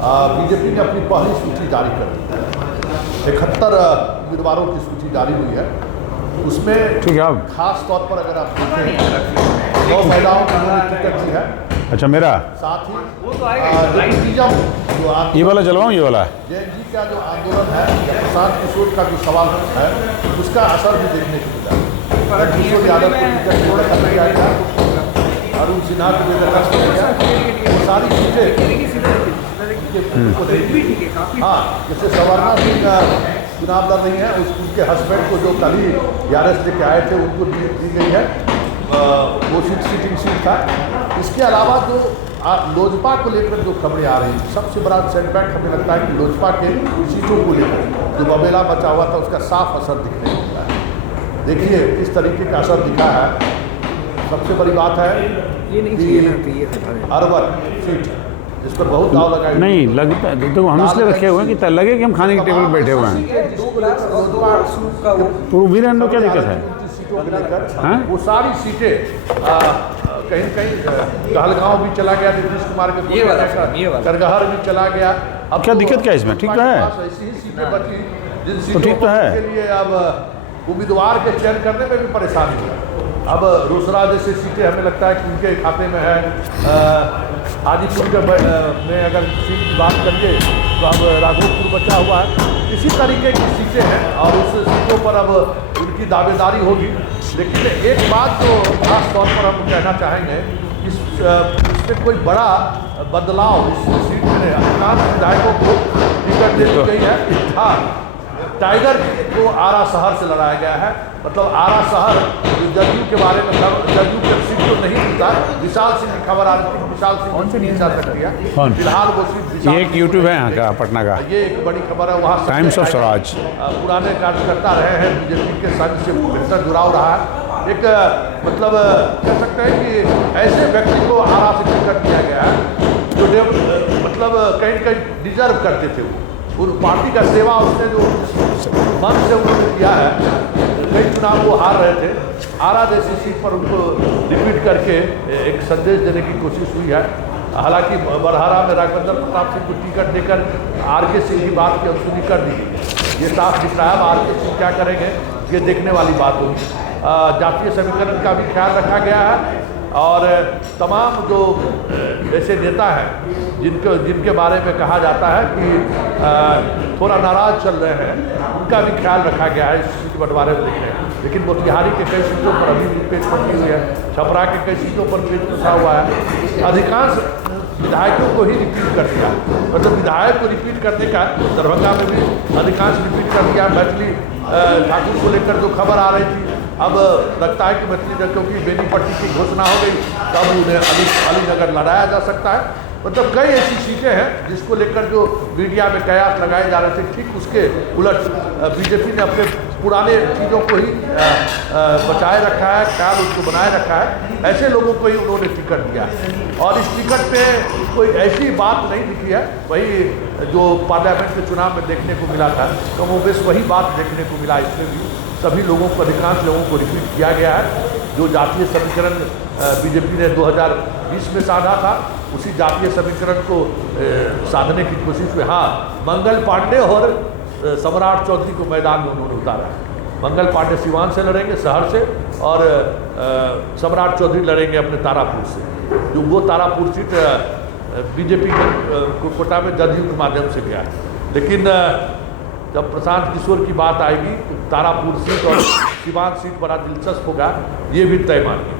BJP ने अपनी पहली सूची जारी कर दी है। 71 उम्मीदवारों की सूची जारी हुई है। उसमें ठीक है, खास तौर पर अगर आप देखें 9 महिलाओं को टिकट दी है। अच्छा मेरा साथ ही नतीजम जो ये वाला चलवाऊँ, ये वाला जैन जी का जो आंदोलन है या प्रशांत किशोर का जो सवाल है उसका असर भी देखने को मिला। किशोर यादव को टिकट दे दिया गया, अरुण सिन्हा को बेदरखास्त किया गया। वो सारी सीटें हाँ, जैसे सवर्णा सिंह चुनाव लड़ रही हैं, उनके हस्बैंड को जो कल ही ARS लेके आए थे उनको दी गई है। वो सीटिंग सीट था। इसके अलावा जो लोजपा को लेकर जो खबरें आ रही हैं, सबसे बड़ा सेटबैक हमें लगता है कि लोजपा के सीटों को लेकर जो बबेला बचा हुआ था उसका साफ असर दिखने को मिला है। देखिए किस तरीके का असर दिखा है। सबसे बड़ी बात है कि अरवर सीट जिस पर बहुत दाव लगाए नहीं लगता, तो हम इसलिए रखे हुए हैं कि लगे कि हम खाने के टेबल पर बैठे हुए हैं। तो वीरेंद्र क्या दिक्कत है? सीटों को लेकर वो सारी सीटें कहीं न कहीं कहलगांव भी चला गया, नीतीश कुमार के करगहर भी चला गया। अब क्या दिक्कत क्या है इसमें? ठीक तो है, ऐसी ही सीटें बची जिन तो सीटों ठीक तो है के लिए अब उम्मीदवार के चयन करने में भी परेशानी है। अब रोसड़ा जैसे सीटें हमें लगता है कि उनके खाते में है। हाजीपुर में अगर सीट की बात करिए तो अब राघोपुर बचा हुआ है। इसी तरीके की सीटें हैं और उस सीटों पर अब उनकी दावेदारी होगी। लेकिन एक बात जो खास तौर पर हम कहना चाहेंगे, इसमें कोई बड़ा बदलाव इस सीट में अधिकांश विधायकों को टिकट दे दी गई है। हाँ, टाइगर को आरा शहर से लड़ाया गया है। मतलब आरा शहर जदयू के बारे में जदयू के सीट तो नहीं मिलता। विशाल सिंह की खबर आ रही थी, विशाल सिंह कौन से नहीं जा सकती है फिलहाल वो सीट। ये एक यूट्यूब है यहाँ का, पटना का, ये एक बड़ी खबर है। वहाँ टाइम्स ऑफ स्वराज पुराने कार्यकर्ता रहे हैं, बीजेपी के संघ से बेहतर जुड़ाव रहा है। एक मतलब कह सकते हैं कि ऐसे व्यक्ति को आरा से टिकट दिया गया है जो मतलब कहीं न कहीं डिजर्व करते थे। वो पार्टी का सेवा उसने जो मन से उन्होंने किया है। कई चुनाव वो हार रहे थे, आरा जैसी सीट पर उनको रिपीट करके एक संदेश देने की कोशिश हुई है। हालांकि बरहारा में राघवेंद्र प्रताप सिंह को टिकट देकर RK सिंह की बात की अनसुनी कर दी गई। ये साफ दिख रहा है। RK सिंह क्या करेंगे ये देखने वाली बात होगी। जातीय समीकरण का भी ख्याल रखा गया है और तमाम जो ऐसे नेता हैं जिनके बारे में कहा जाता है कि थोड़ा नाराज चल रहे हैं, उनका भी ख्याल रखा गया है इस सीट बंटवारे में देखने। लेकिन मोतिहारी के कई सीटों पर अभी भी पेच फंसी हुई है, छपरा के कई सीटों पर पेच फंसा हुआ है। अधिकांश विधायकों को ही रिपीट कर दिया, मतलब विधायक को रिपीट करने का दरभंगा में भी अधिकांश रिपीट कर दिया। मैथिली ठाकुर को लेकर जो खबर आ रही थी, अब लगता है कि मैथिली क्योंकि बेनीपट्टी की घोषणा हो गई तब उन्हें अलीनगर लड़ाया जा सकता है। मतलब कई ऐसी सीटें हैं जिसको लेकर जो मीडिया में कयास लगाए जा रहे थे, ठीक उसके उलट बीजेपी ने अपने पुराने चीज़ों को ही बचाए रखा है, ख्याल उसको बनाए रखा है। ऐसे लोगों को ही उन्होंने टिकट दिया और इस टिकट पे कोई ऐसी बात नहीं दिखी है। वही जो पार्लियामेंट के चुनाव में देखने को मिला था, तो वो बेस वही बात देखने को मिला। इसमें भी सभी लोगों को, अधिकांश लोगों को रिपीट किया गया है। जो जातीय समीकरण बीजेपी ने 2020 में साधा था, उसी जातीय समीकरण को साधने की कोशिश में हाँ, मंगल पांडे और सम्राट चौधरी को मैदान में उन्होंने उतारा है। मंगल पांडे सिवान से लड़ेंगे, शहर से, और सम्राट चौधरी लड़ेंगे अपने तारापुर से। जो वो तारापुर सीट बीजेपी के कोटा में जदयू के माध्यम से गया है। लेकिन जब प्रशांत किशोर की बात आएगी तो तारापुर सीट और सिवान सीट बड़ा दिलचस्प होगा, ये भी तय मानिए।